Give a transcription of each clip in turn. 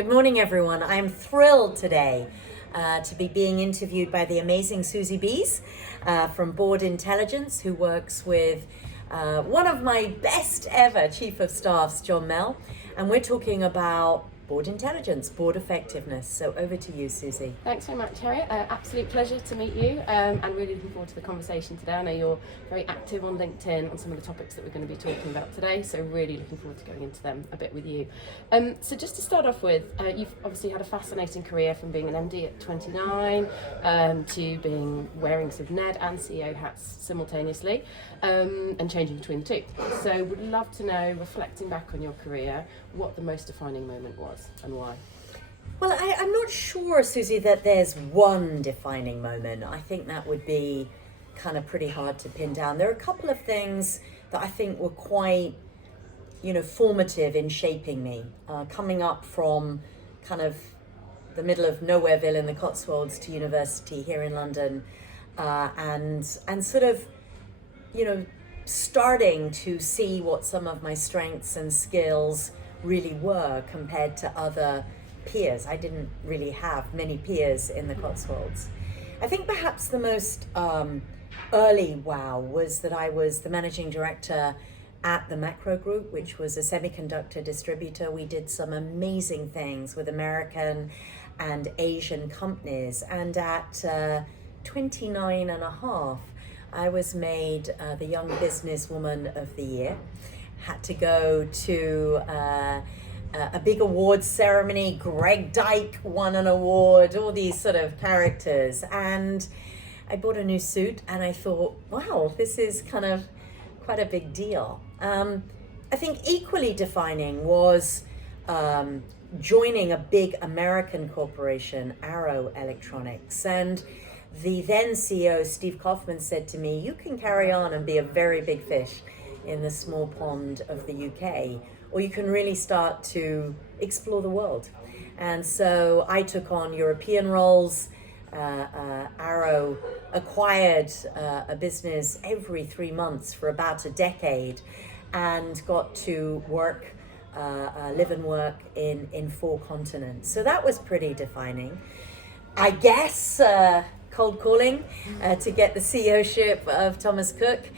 Good morning, everyone. I'm thrilled today to be being interviewed by the amazing Susie Bees from Board Intelligence, who works with one of my best ever Chief of Staffs, John Mell. And we're talking about board intelligence, board effectiveness. So over to you, Susie. Thanks very much, Harriet. Absolute pleasure to meet you and really looking forward to the conversation today. I know you're very active on LinkedIn on some of the topics that we're going to be talking about today, so really looking forward to going into them a bit with you. So just to start off with, you've obviously had a fascinating career from being an MD at 29 to being wearing sort of NED and CEO hats simultaneously and changing between the two. So would love to know, reflecting back on your career, what the most defining moment was and why. Well, I'm not sure, Susie, that there's one defining moment. I think that would be kind of pretty hard to pin down. There are a couple of things that I think were quite, formative in shaping me. Coming up from kind of the middle of Nowhereville in the Cotswolds to university here in London, and sort of, starting to see what some of my strengths and skills really were compared to other peers. I didn't really have many peers in the Cotswolds. I think perhaps the most early wow was that I was the managing director at the Macro Group, which was a semiconductor distributor. We did some amazing things with American and Asian companies. And at 29 and a half, I was made the Young Businesswoman of the Year. Had to go to a big awards ceremony. Greg Dyke won an award, all these sort of characters. And I bought a new suit and I thought, wow, this is kind of quite a big deal. I think equally defining was joining a big American corporation, Arrow Electronics. And the then CEO, Steve Kaufman, said to me, you can carry on and be a very big fish in the small pond of the UK, or you can really start to explore the world. And so I took on European roles. Arrow acquired a business every 3 months for about a decade and got to work, live and work in 4 continents. So that was pretty defining. I guess cold calling to get the CEOship of Thomas Cook,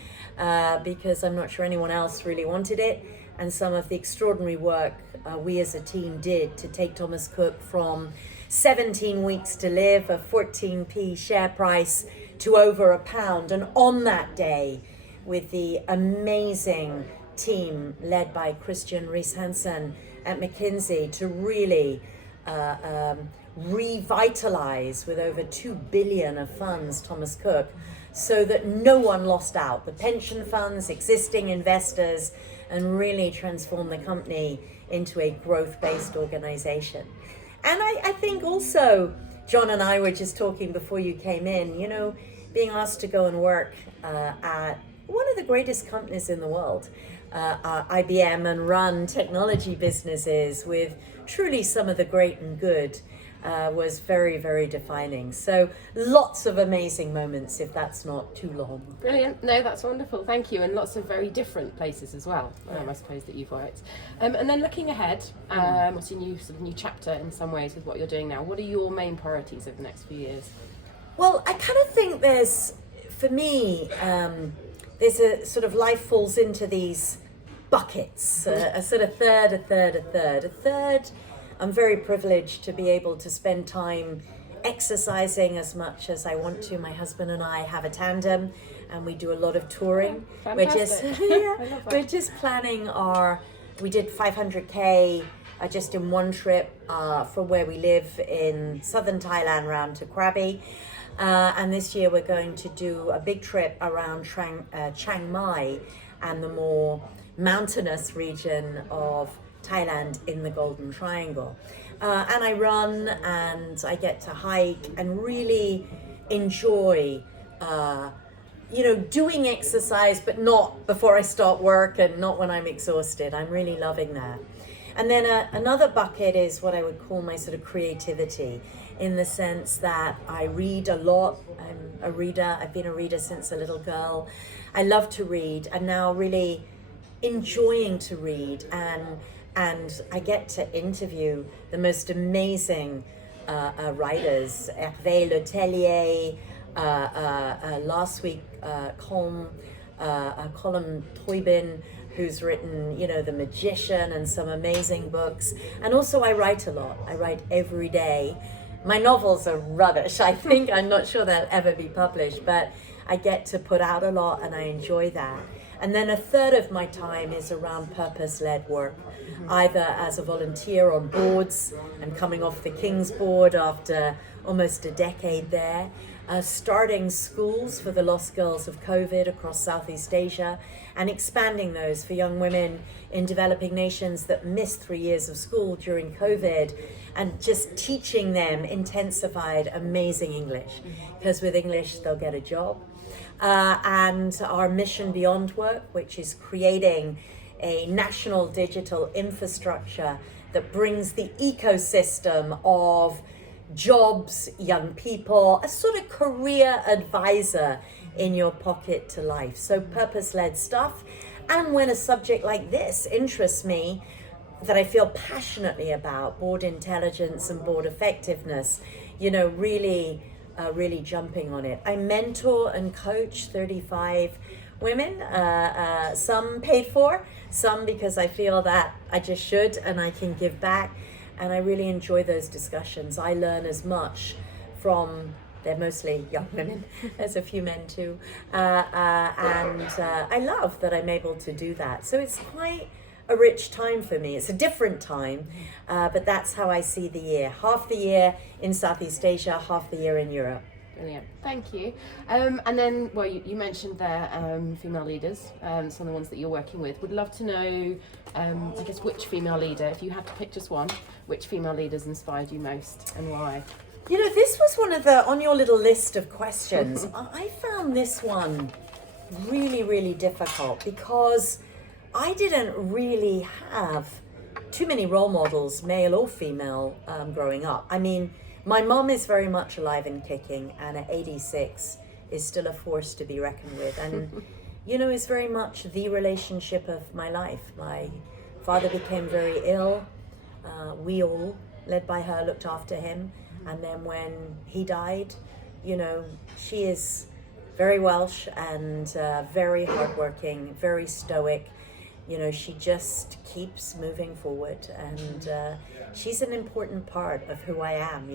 because I'm not sure anyone else really wanted it, and some of the extraordinary work we as a team did to take Thomas Cook from 17 weeks to live, a 14p share price, to over £1. And on that day, with the amazing team led by Christian Rees-Hansen at McKinsey, to really revitalize with over 2 billion of funds Thomas Cook, so that no one lost out, the pension funds, existing investors, and really transform the company into a growth-based organization. And I think also, John and I were just talking before you came in, being asked to go and work at one of the greatest companies in the world, IBM, and run technology businesses with truly some of the great and good, was very, very defining. So lots of amazing moments, if that's not too long. Brilliant. No, that's wonderful. Thank you. And lots of very different places as well, I suppose, that you've worked. And then looking ahead, what's a new chapter in some ways with what you're doing now? What are your main priorities over the next few years? Well, I kind of think there's a sort of life falls into these buckets, a sort of third. A third, I'm very privileged to be able to spend time exercising as much as I want to. My husband and I have a tandem and we do a lot of touring. Fantastic. We're just planning we did 500k just in one trip from where we live in southern Thailand round to Krabi. And this year we're going to do a big trip around Chiang Mai and the more mountainous region of Thailand in the Golden Triangle. And I run and I get to hike and really enjoy, doing exercise, but not before I start work and not when I'm exhausted. I'm really loving that. And then another bucket is what I would call my sort of creativity, in the sense that I read a lot. I'm a reader. I've been a reader since a little girl. I love to read, and now really enjoying to read and and I get to interview the most amazing writers. Hervé Letellier, last week Colm Toybin, who's written, The Magician and some amazing books. And also I write a lot. I write every day. My novels are rubbish, I think. I'm not sure they'll ever be published, but I get to put out a lot and I enjoy that. And then a third of my time is around purpose-led work, either as a volunteer on boards. I'm coming off the King's Board after almost a decade there, starting schools for the lost girls of COVID across Southeast Asia and expanding those for young women in developing nations that missed 3 years of school during COVID, and just teaching them intensified, amazing English, because with English they'll get a job. And our Mission Beyond work, which is creating a national digital infrastructure that brings the ecosystem of jobs, young people, a sort of career advisor in your pocket to life. So purpose-led stuff. And when a subject like this interests me, that I feel passionately about, board intelligence and board effectiveness, really jumping on it. I mentor and coach 35 women, some paid for, some because I feel that I just should and I can give back. And I really enjoy those discussions. I learn as much from, they're mostly young women, there's a few men too. And I love that I'm able to do that. So it's quite a rich time for me. It's a different time, but that's how I see the year. Half the year in Southeast Asia, half the year in Europe. Brilliant, thank you. And then, well, you mentioned there female leaders, some of the ones that you're working with. Would love to know, I guess, which female leader, if you had to pick just one, which female leaders inspired you most and why? This was one of on your little list of questions. I found this one really, really difficult because I didn't really have too many role models, male or female, growing up. I mean, my mom is very much alive and kicking, and at 86 is still a force to be reckoned with. And, is very much the relationship of my life. My father became very ill. We all, led by her, looked after him. And then when he died, she is very Welsh and very hardworking, very stoic. She just keeps moving forward, and she's an important part of who I am.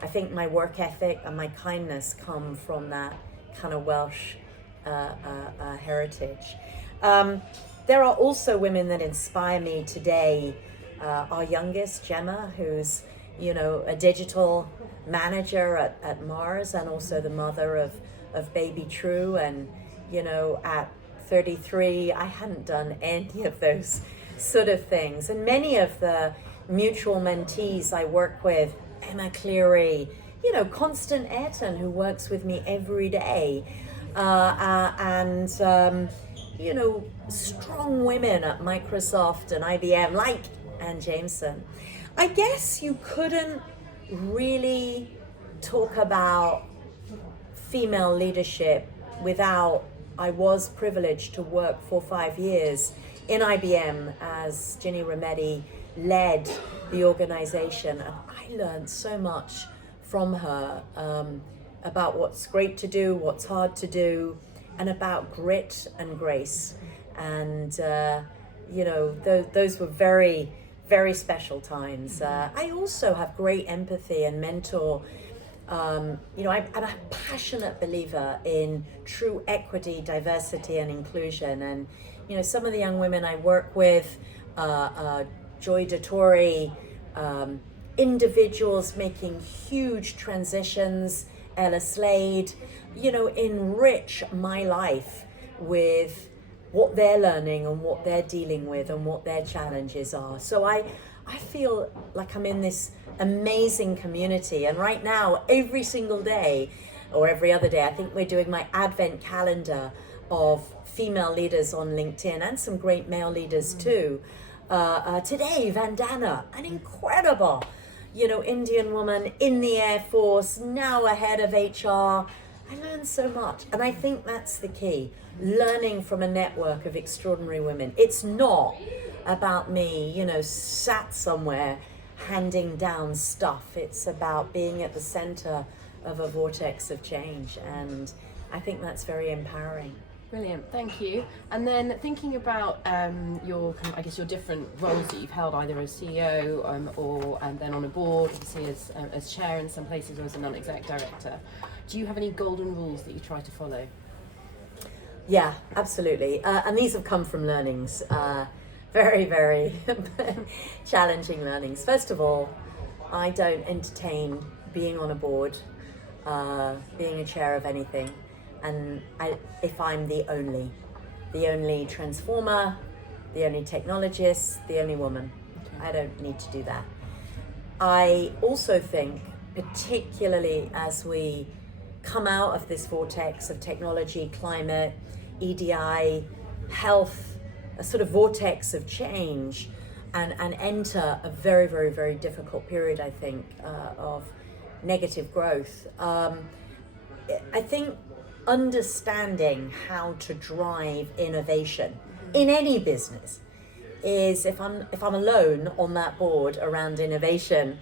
I think my work ethic and my kindness come from that kind of Welsh heritage. There are also women that inspire me today. Our youngest, Gemma, who's a digital manager at Mars, and also the mother of baby True, and at 33, I hadn't done any of those sort of things. And many of the mutual mentees I work with, Emma Cleary, Constant Ayrton, who works with me every day, and strong women at Microsoft and IBM, like Anne Jameson. I guess you couldn't really talk about female leadership without, I was privileged to work for 5 years in IBM as Ginny Rometty led the organization. And I learned so much from her about what's great to do, what's hard to do, and about grit and grace. And, those were very, very special times. I also have great empathy and mentor. I'm a passionate believer in true equity, diversity, and inclusion. And, some of the young women I work with, Joy Dottori, individuals making huge transitions, Ella Slade, enrich my life with what they're learning and what they're dealing with and what their challenges are. So I feel like I'm in this amazing community, and right now, every single day or every other day, I think we're doing my advent calendar of female leaders on LinkedIn, and some great male leaders too. Today, Vandana, an incredible, Indian woman in the Air Force, now a head of HR. I learned so much. And I think that's the key, learning from a network of extraordinary women. It's not about me, sat somewhere handing down stuff. It's about being at the center of a vortex of change. And I think that's very empowering. Brilliant, thank you. And then thinking about your kind of, your different roles that you've held, either as CEO or and then on a board, obviously as chair in some places, or as a non-exec director. Do you have any golden rules that you try to follow? Yeah, absolutely. And these have come from learnings, very, very challenging learnings. First of all, I don't entertain being on a board, being a chair of anything. And if I'm the only transformer, the only technologist, the only woman, I don't need to do that. I also think, particularly as we come out of this vortex of technology, climate, EDI, health, a sort of vortex of change, and enter a very, very, very difficult period, I think, of negative growth. I think understanding how to drive innovation in any business is, if I'm alone on that board around innovation,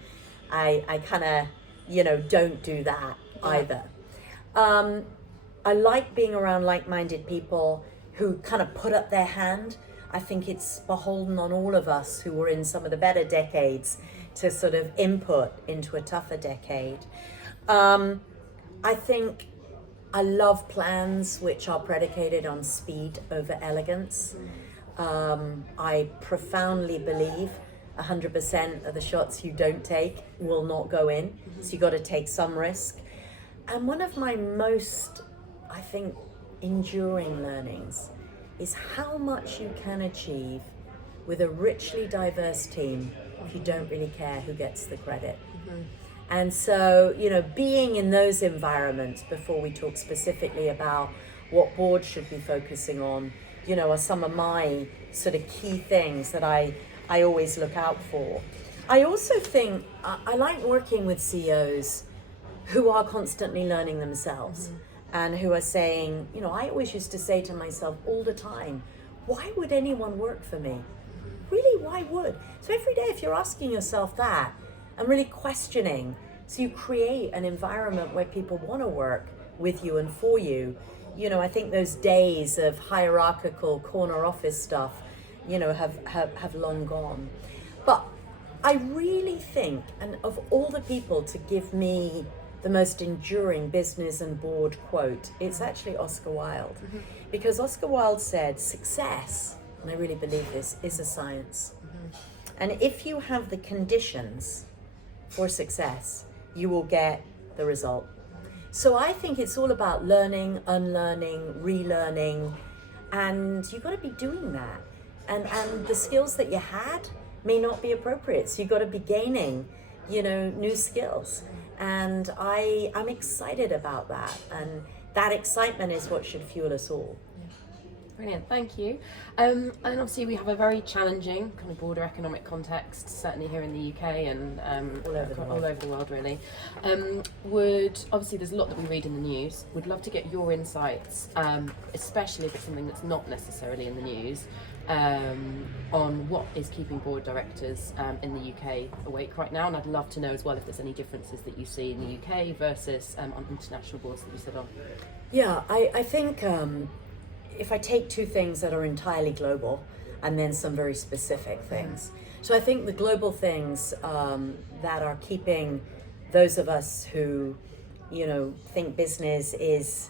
I kind of don't do that either. I like being around like-minded people who kind of put up their hand. I think it's beholden on all of us who were in some of the better decades to sort of input into a tougher decade. I think I love plans which are predicated on speed over elegance. I profoundly believe 100% of the shots you don't take will not go in. So you got to take some risk. And one of my most, I think, enduring learnings is how much you can achieve with a richly diverse team if you don't really care who gets the credit. And so, being in those environments, before we talk specifically about what boards should be focusing on, are some of my sort of key things that I always look out for. I also think I like working with CEOs who are constantly learning themselves and who are saying, I always used to say to myself all the time, why would anyone work for me? Really, why would? So every day, if you're asking yourself that, and really questioning, so you create an environment where people want to work with you and for you. I think those days of hierarchical corner office stuff, have long gone. But I really think, and of all the people to give me the most enduring business and board quote, it's actually Oscar Wilde. Because Oscar Wilde said, success, and I really believe this, is a science. And if you have the conditions for success, you will get the result. So I think it's all about learning, unlearning, relearning, and you've got to be doing that. And the skills that you had may not be appropriate, so you've got to be gaining, new skills. And I'm excited about that, and that excitement is what should fuel us all. Brilliant, thank you. And obviously we have a very challenging kind of broader economic context, certainly here in the UK and all over the world really. Obviously there's a lot that we read in the news. Would love to get your insights, especially if it's something that's not necessarily in the news, on what is keeping board directors in the UK awake right now. And I'd love to know as well if there's any differences that you see in the UK versus on international boards that you sit on. Yeah, I think if I take two things that are entirely global and then some very specific things. So I think the global things that are keeping those of us who, think business is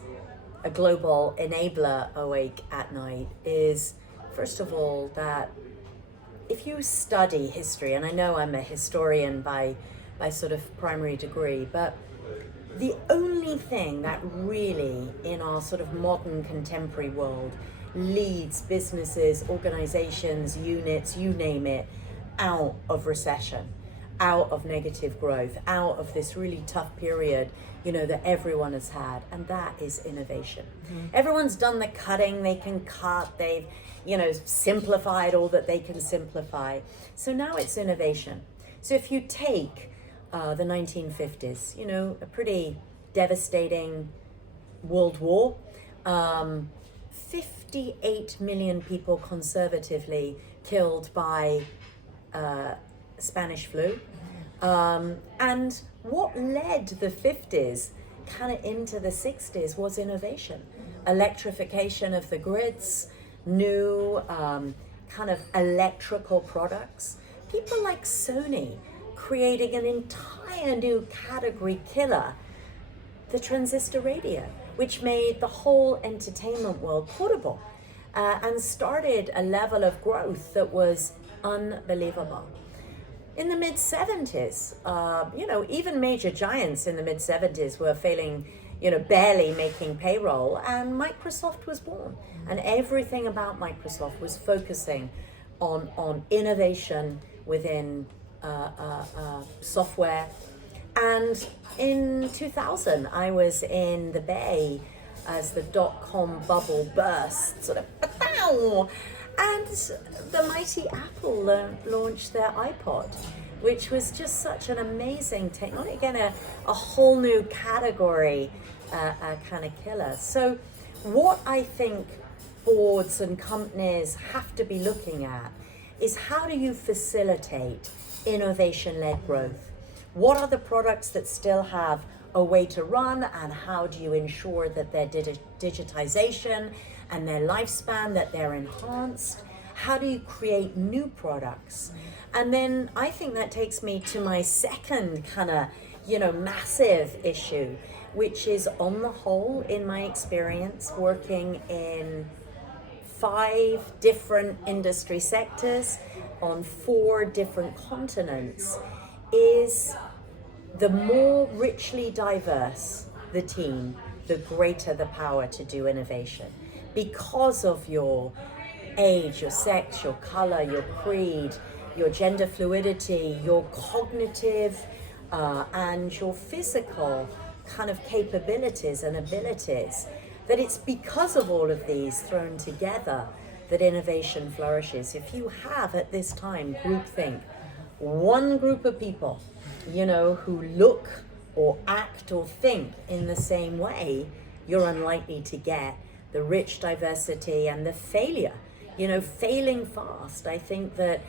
a global enabler awake at night is, first of all, that if you study history, and I know I'm a historian by sort of primary degree, but the only thing that really, in our sort of modern contemporary world, leads businesses, organizations, units, you name it, out of recession, out of negative growth, out of this really tough period, that everyone has had, and that is innovation. Everyone's done the cutting they can cut, they've, simplified all that they can simplify. So now it's innovation. So if you take the 1950s, a pretty devastating World War, 58 million people conservatively killed by Spanish flu. And what led the 50s kind of into the 60s was innovation, electrification of the grids, new kind of electrical products. People like Sony creating an entire new category killer, the transistor radio, which made the whole entertainment world portable and started a level of growth that was unbelievable. In the mid-70s, even major giants in the mid-70s were failing, barely making payroll, and Microsoft was born. And everything about Microsoft was focusing on innovation within software. And in 2000, I was in the Bay as the dot-com bubble burst, sort of, and the mighty Apple launched their iPod, which was just such an amazing technology, again, a whole new category kind of killer. So what I think boards and companies have to be looking at is, how do you facilitate innovation-led growth? What are the products that still have a way to run, and how do you ensure that their digitization and their lifespan, that they're enhanced? How do you create new products? And then I think that takes me to my second kind of, massive issue, which is, on the whole, in my experience, working in 5 different industry sectors on 4 different continents, is the more richly diverse the team, the greater the power to do innovation. Because of your age, your sex, your color, your creed, your gender fluidity, your cognitive and your physical kind of capabilities and abilities, that it's because of all of these thrown together that innovation flourishes. If you have at this time groupthink, one group of people, who look or act or think in the same way, you're unlikely to get the rich diversity and the failure, failing fast. I think that,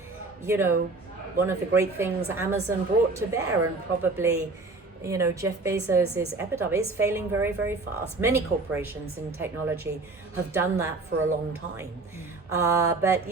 one of the great things Amazon brought to bear, and probably, Jeff Bezos' epitaph, is failing very, very fast. Many corporations in technology have done that for a long time. But,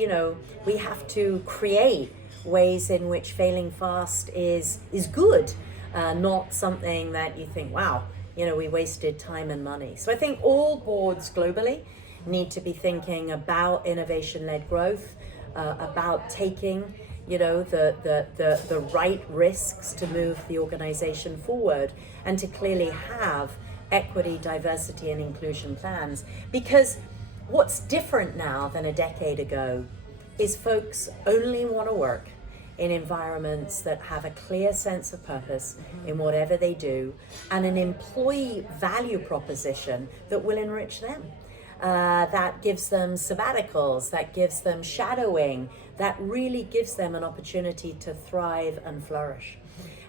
we have to create ways in which failing fast is good, not something that you think, wow, we wasted time and money. So I think all boards globally need to be thinking about innovation-led growth, about taking, the right risks to move the organization forward, and to clearly have equity, diversity, and inclusion plans. Because what's different now than a decade ago is folks only want to work in environments that have a clear sense of purpose in whatever they do, and an employee value proposition that will enrich them. That gives them sabbaticals, that gives them shadowing, that really gives them an opportunity to thrive and flourish.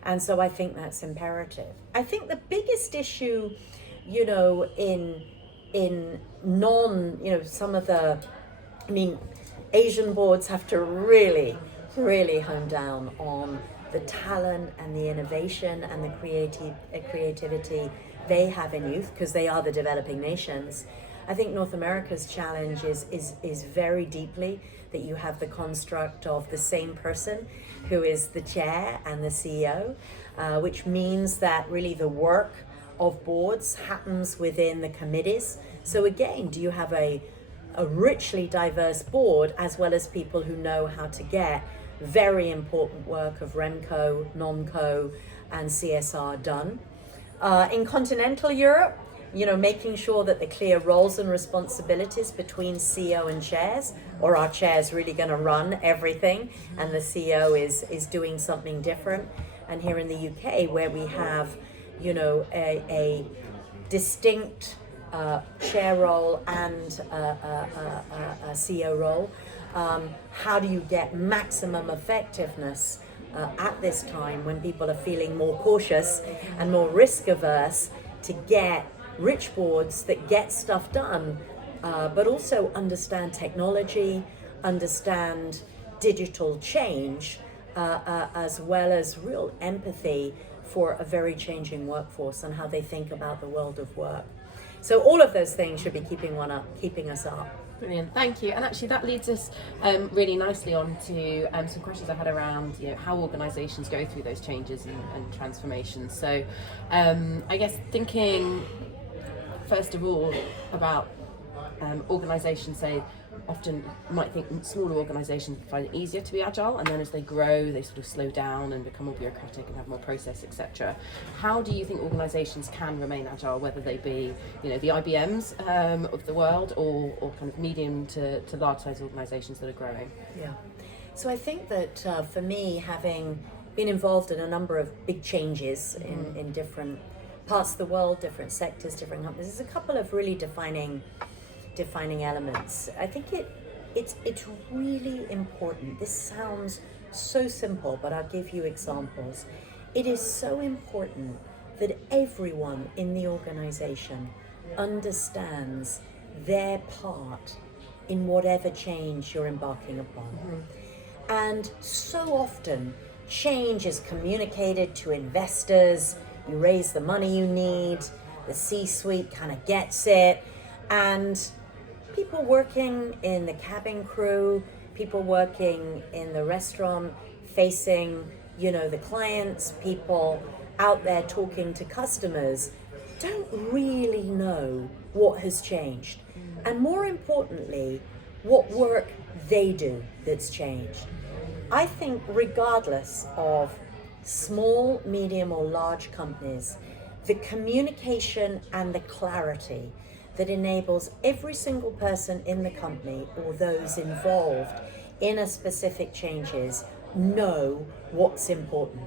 And so I think that's imperative. I think the biggest issue, in some of the, Asian boards have to really hone down on the talent and the innovation and the creativity they have in youth, because they are the developing nations. I think North America's challenge is very deeply that you have the construct of the same person who is the chair and the CEO, which means that really the work of boards happens within the committees. So again, do you have a richly diverse board, as well as people who know how to get very important work of REMCO, NOMCO, and CSR done? In continental Europe, making sure that the clear roles and responsibilities between CEO and chairs, or are chairs really going to run everything and the CEO is doing something different. And here in the UK, where we have, a distinct chair role and a CEO role, how do you get maximum effectiveness at this time when people are feeling more cautious and more risk averse, to get rich boards that get stuff done, but also understand technology, understand digital change, as well as real empathy for a very changing workforce and how they think about the world of work. So all of those things should be keeping us up. Brilliant, thank you. And actually that leads us really nicely on to some questions I've had around how organisations go through those changes and transformations. So I guess thinking first of all about organisations, say often might think smaller organisations find it easier to be agile, and then as they grow they sort of slow down and become more bureaucratic and have more process, etc. How do you think organisations can remain agile, whether they be the IBMs of the world or kind of medium to large size organisations that are growing? Yeah, so I think that for me, having been involved in a number of big changes in different parts of the world, different sectors, different companies, there's a couple of really defining elements. I think it's really important. This sounds so simple, but I'll give you examples. It is so important that everyone in the organization understands their part in whatever change you're embarking upon. And so often change is communicated to investors. You raise the money you need, the C-suite kind of gets it, and people working in the cabin crew, people working in the restaurant facing, the clients, people out there talking to customers, don't really know what has changed. And more importantly, what work they do that's changed. I think regardless of small, medium or large companies, the communication and the clarity that enables every single person in the company or those involved in a specific changes know what's important.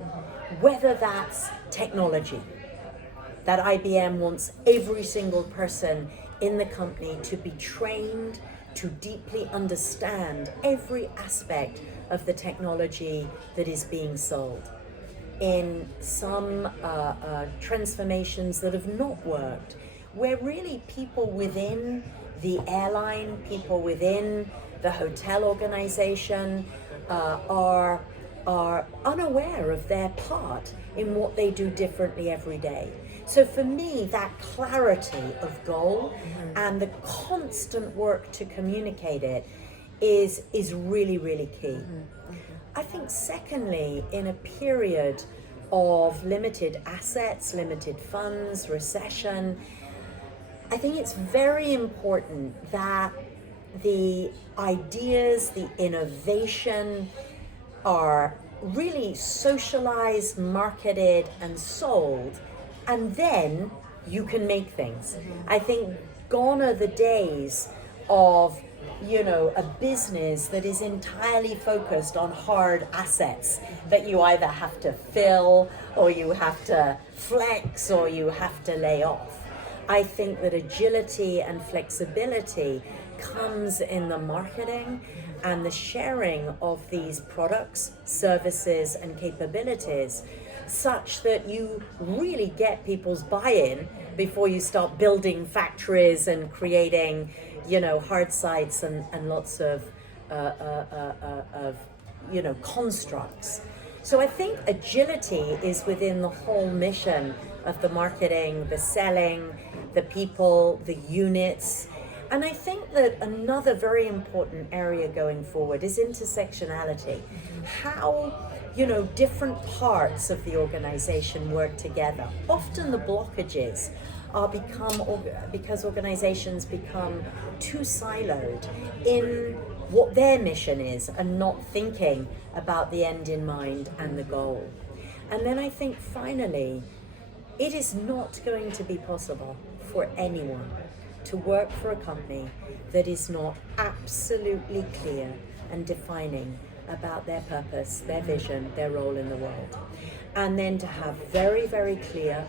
Whether that's technology, that IBM wants every single person in the company to be trained to deeply understand every aspect of the technology that is being sold. In some transformations that have not worked, where really people within the airline, people within the hotel organization are unaware of their part in what they do differently every day. So for me, that clarity of goal and the constant work to communicate it is really, really key. I think secondly, in a period of limited assets, limited funds, recession, I think it's very important that the ideas, the innovation are really socialized, marketed, and sold, and then you can make things. I think gone are the days of a business that is entirely focused on hard assets that you either have to fill or you have to flex or you have to lay off. I think that agility and flexibility comes in the marketing and the sharing of these products, services, and capabilities, such that you really get people's buy-in before you start building factories and creating, hard sites and lots of constructs. So I think agility is within the whole mission of the marketing, the selling, the people, the units. And I think that another very important area going forward is intersectionality. How, different parts of the organization work together. Often the blockages are because organizations become too siloed in what their mission is and not thinking about the end in mind and the goal. And then I think finally, it is not going to be possible for anyone to work for a company that is not absolutely clear and defining about their purpose, their vision, their role in the world. And then to have very, very clear,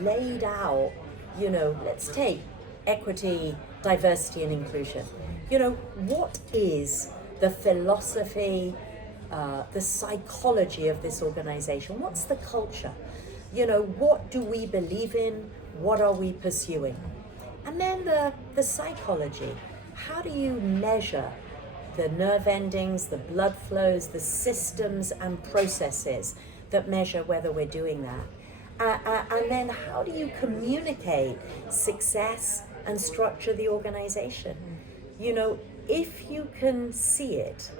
laid out, let's take equity, diversity and inclusion. What is the philosophy, the psychology of this organization? What's the culture? What do we believe in? what are we pursuing? And then the psychology. How do you measure the nerve endings, the blood flows, the systems and processes that measure whether we're doing that? And then how do you communicate success and structure the organization? You know, if you can see it,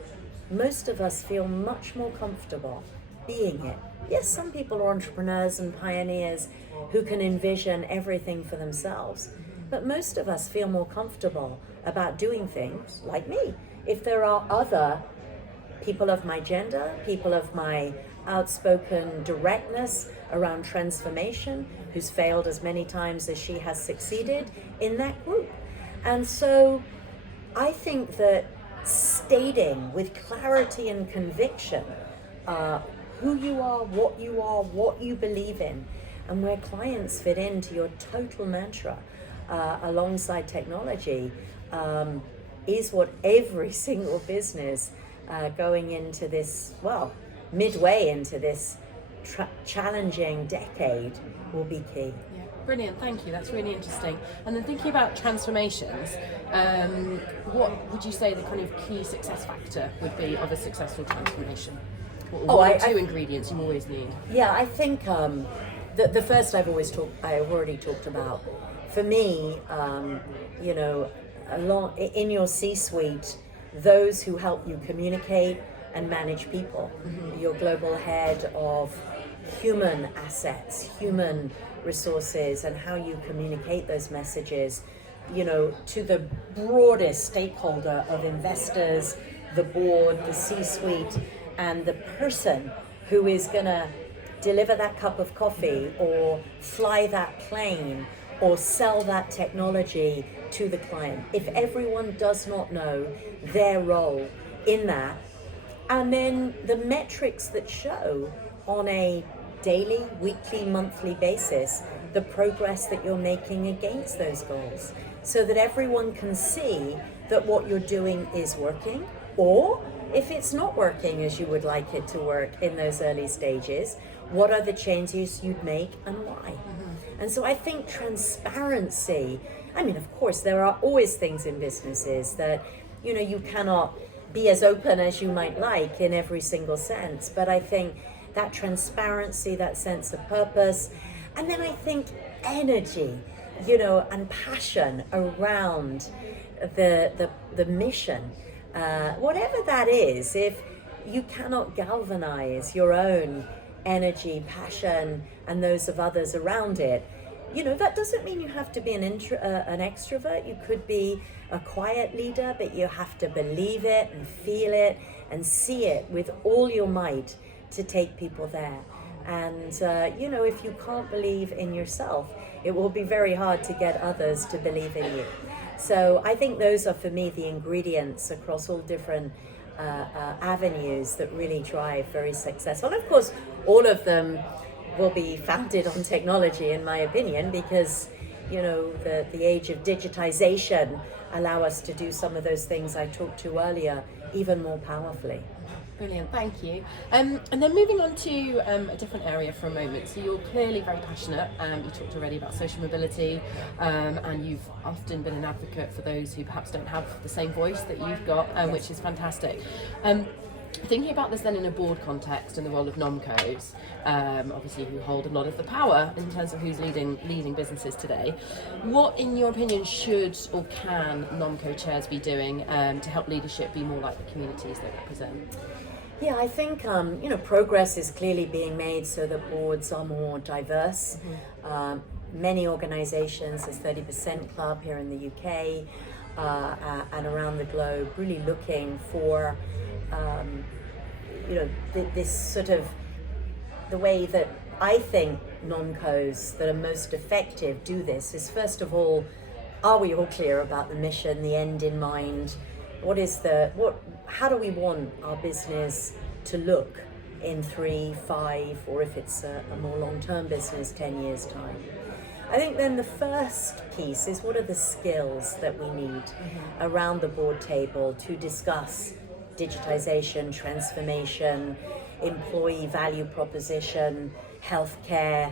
most of us feel much more comfortable being it. Yes, some people are entrepreneurs and pioneers who can envision everything for themselves, but most of us feel more comfortable about doing things like me. If there are other people of my gender, people of my outspoken directness around transformation, who's failed as many times as she has succeeded in that group. And so I think that stating with clarity and conviction who you are, what you believe in, and where clients fit into your total mantra alongside technology is what every single business going into this, well, midway into this challenging decade will be key. Yeah, brilliant, thank you, that's really interesting. And then thinking about transformations, what would you say the kind of key success factor would be of a successful transformation? What are two ingredients you always need? Yeah, I think the first I've already talked about. For me, you know, in your C-suite, those who help you communicate and manage people, your global head of human assets, human resources, and how you communicate those messages, you know, to the broadest stakeholder of investors, the board, the C-suite, and the person who is gonna deliver that cup of coffee or fly that plane or sell that technology to the client. If everyone does not know their role in that, and then the metrics that show on a daily, weekly, monthly basis the progress that you're making against those goals, so that everyone can see that what you're doing is working, or if it's not working as you would like it to work in those early stages, what are the changes you'd make and why? And so I think transparency, I mean, of course, there are always things in businesses that, you know, you cannot be as open as you might like in every single sense. But I think that transparency, that sense of purpose, and then I think energy, you know, and passion around the mission, whatever that is. If you cannot galvanize your own energy, passion, and those of others around it, you know, that doesn't mean you have to be an extrovert. You could be a quiet leader, but you have to believe it and feel it and see it with all your might to take people there. And, you know, if you can't believe in yourself, it will be very hard to get others to believe in you. So I think those are, for me, the ingredients across all different avenues that really drive very successful. And of course, all of them will be founded on technology, in my opinion, because, you know, the age of digitization allow us to do some of those things I talked to earlier even more powerfully. Brilliant, thank you. And then moving on to a different area for a moment. So you're clearly very passionate. You talked already about social mobility, and you've often been an advocate for those who perhaps don't have the same voice that you've got, which is fantastic. Thinking about this then in a board context and the role of nomcos, obviously who hold a lot of the power in terms of who's leading businesses today, what in your opinion should or can nomco chairs be doing to help leadership be more like the communities they represent? Yeah, I think you know, progress is clearly being made so that boards are more diverse. Many organizations, there's 30% Club here in the UK and around the globe, really looking for you know, this sort of, the way that I think nomcos that are most effective do this is, first of all, are we all clear about the mission, the end in mind? How do we want our business to look in 3, 5, or if it's a more long-term business, 10 years time? I think then the first piece is, what are the skills that we need around the board table to discuss digitization, transformation, employee value proposition, healthcare,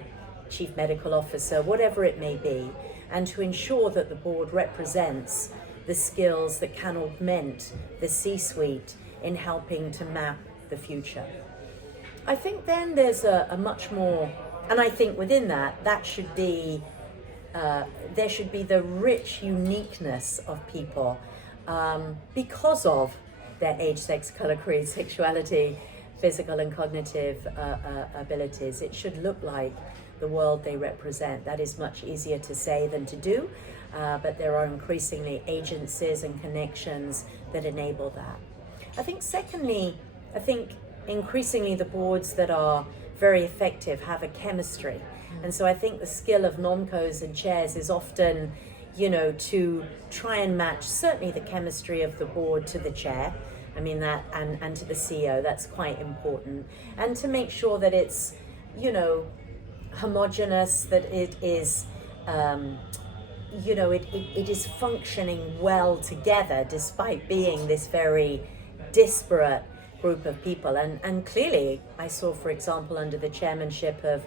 chief medical officer, whatever it may be, and to ensure that the board represents the skills that can augment the C-suite in helping to map the future. I think then there's a much more, and I think within that should be, there should be the rich uniqueness of people because of their age, sex, color, creed, sexuality, physical and cognitive abilities. It should look like the world they represent. That is much easier to say than to do, but there are increasingly agencies and connections that enable that. I think secondly, increasingly the boards that are very effective have a chemistry. And so I think the skill of nomcos and chairs is often, to try and match certainly the chemistry of the board to the chair. I mean that, and to the CEO, that's quite important. And to make sure that it's, homogeneous, that it is, it is functioning well together despite being this very disparate group of people. And clearly I saw, for example, under the chairmanship of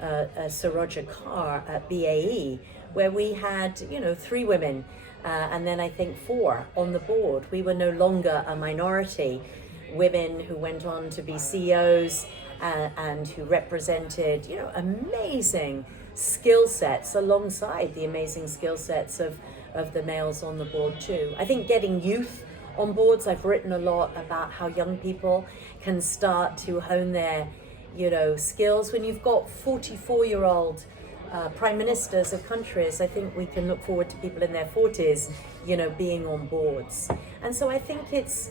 Saroja Kar at BAE, where we had 3 women and then I think 4 on the board. We were no longer a minority. Women who went on to be CEOs and who represented amazing skill sets alongside the amazing skill sets of the males on the board too. I think getting youth on boards, I've written a lot about how young people can start to hone their skills. When you've got 44-year-old prime ministers of countries, I think we can look forward to people in their 40s, being on boards. And so I think it's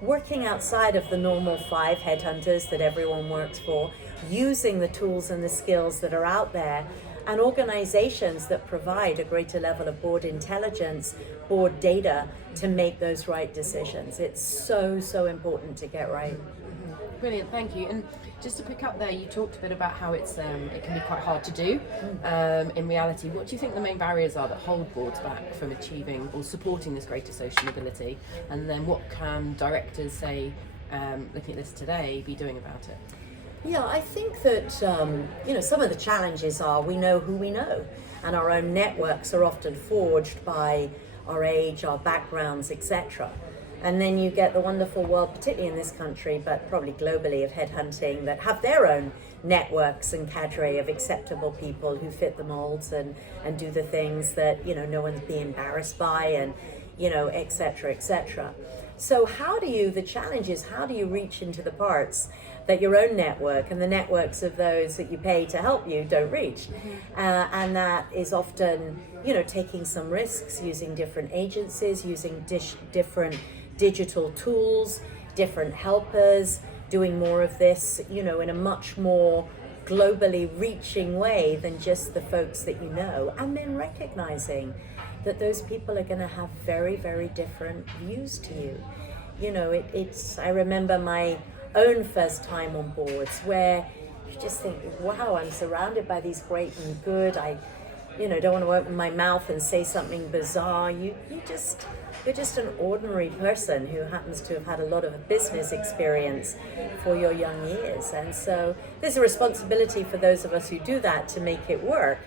working outside of the normal 5 headhunters that everyone works for, using the tools and the skills that are out there, and organizations that provide a greater level of board intelligence, board data to make those right decisions. It's so important to get right. Brilliant, thank you. And just to pick up there, you talked a bit about how it can be quite hard to do in reality. What do you think the main barriers are that hold boards back from achieving or supporting this greater social mobility? And then what can directors, say, looking at this today, be doing about it? Yeah, I think that some of the challenges are we know who we know, and our own networks are often forged by our age, our backgrounds, etc. And then you get the wonderful world, particularly in this country, but probably globally, of headhunting that have their own networks and cadre of acceptable people who fit the molds and do the things that no one's being embarrassed by, and etc. etc. So the challenge is, how do you reach into the parts that your own network and the networks of those that you pay to help you don't reach? And that is often taking some risks, using different agencies, using different digital tools, different helpers, doing more of this in a much more globally reaching way than just the folks that and then recognizing that those people are going to have very, very different views to you. I remember my own first time on boards where you just think, wow, I'm surrounded by these great and good. I don't want to open my mouth and say something bizarre. You're just an ordinary person who happens to have had a lot of business experience for your young years. And so there's a responsibility for those of us who do that to make it work,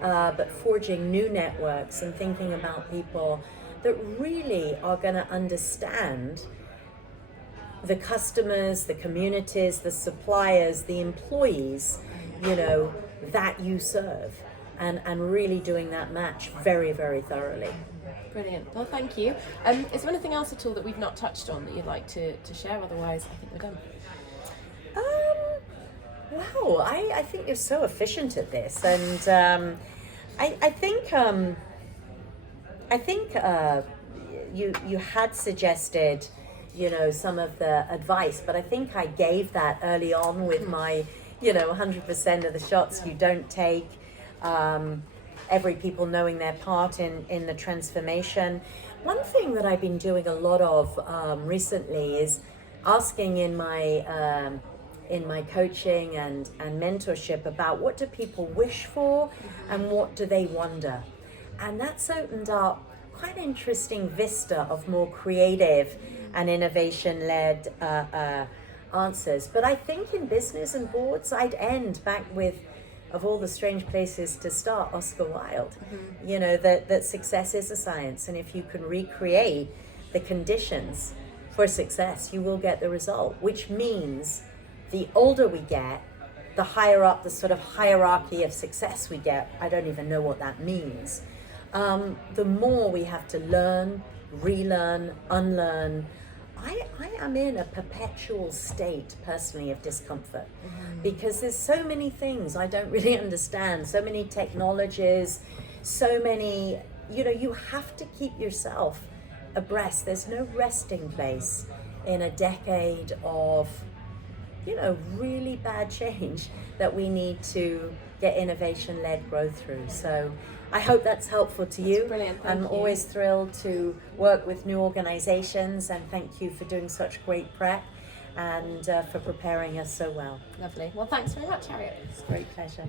but forging new networks and thinking about people that really are going to understand the customers, the communities, the suppliers, the employees, that you serve, and really doing that match very, very thoroughly. Brilliant. Well, thank you. Is there anything else at all that we've not touched on that you'd like to share? Otherwise, I think we're done. Wow, I think you're so efficient at this, and I think you had suggested some of the advice, but I think I gave that early on with my 100% of the shots you don't take, every people knowing their part in the transformation. One thing that I've been doing a lot of recently is asking in my coaching and mentorship about what do people wish for and what do they wonder. And that's opened up quite an interesting vista of more creative and innovation-led answers. But I think in business and boards, I'd end back with of all the strange places to start, Oscar Wilde. You know, that success is a science, and if you can recreate the conditions for success, you will get the result, which means the older we get, the higher up the sort of hierarchy of success we get. I don't even know what that means. The more we have to learn, relearn, unlearn. I am in a perpetual state personally of discomfort because there's so many things I don't really understand, so many technologies, so many, you know, you have to keep yourself abreast. There's no resting place in a decade of, you know, really bad change that we need to get innovation-led growth through. So I hope that's helpful to you. That's brilliant. Thank I'm you. always thrilled to work with new organizations, and thank you for doing such great prep and for preparing us so well. Lovely. Well, thanks very much, Harriet. It's a great pleasure.